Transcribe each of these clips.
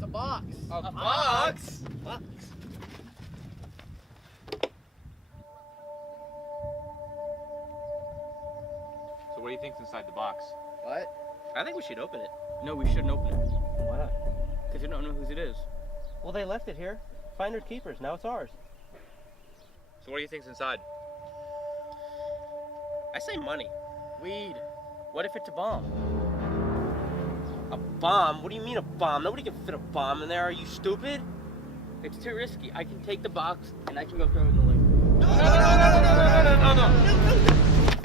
Guys, a box. A box? Box. So what do you think's inside the box? What? I think we should open it. No, we shouldn't open it. Why not? Because we don't know whose it is. Well, they left it here. Finders keepers. Now it's ours. So what do you think's inside? I say money. Weed. What if it's a bomb? A bomb? What do you mean a bomb? Nobody can fit a bomb in there. Are you stupid? It's too risky. I can take the box and I can go throw it in the lake. No.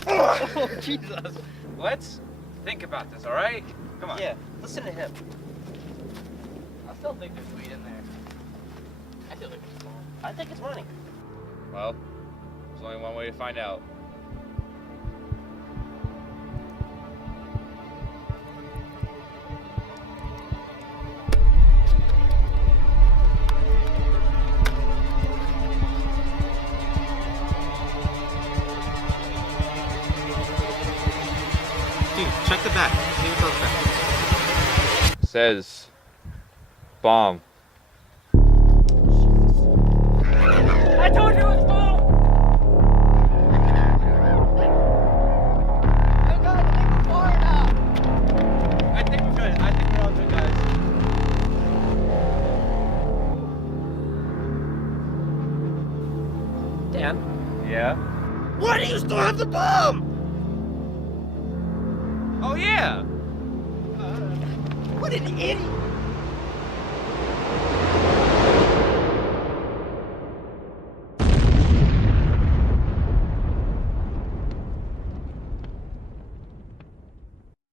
Oh, Jesus. Let's think about this, all right? Come on. Yeah, listen to him. I still think there's weed in there. I still think it's a bomb. I think it's money. Well, there's only one way to find out. Dude, check the back. See what's on the back. Says bomb. I told you it was a bomb! Hey guys, I think we're far enough. I think we're good. I think we're all good, guys. Dan? Yeah? Why do you still have the bomb? Oh yeah! What an idiot!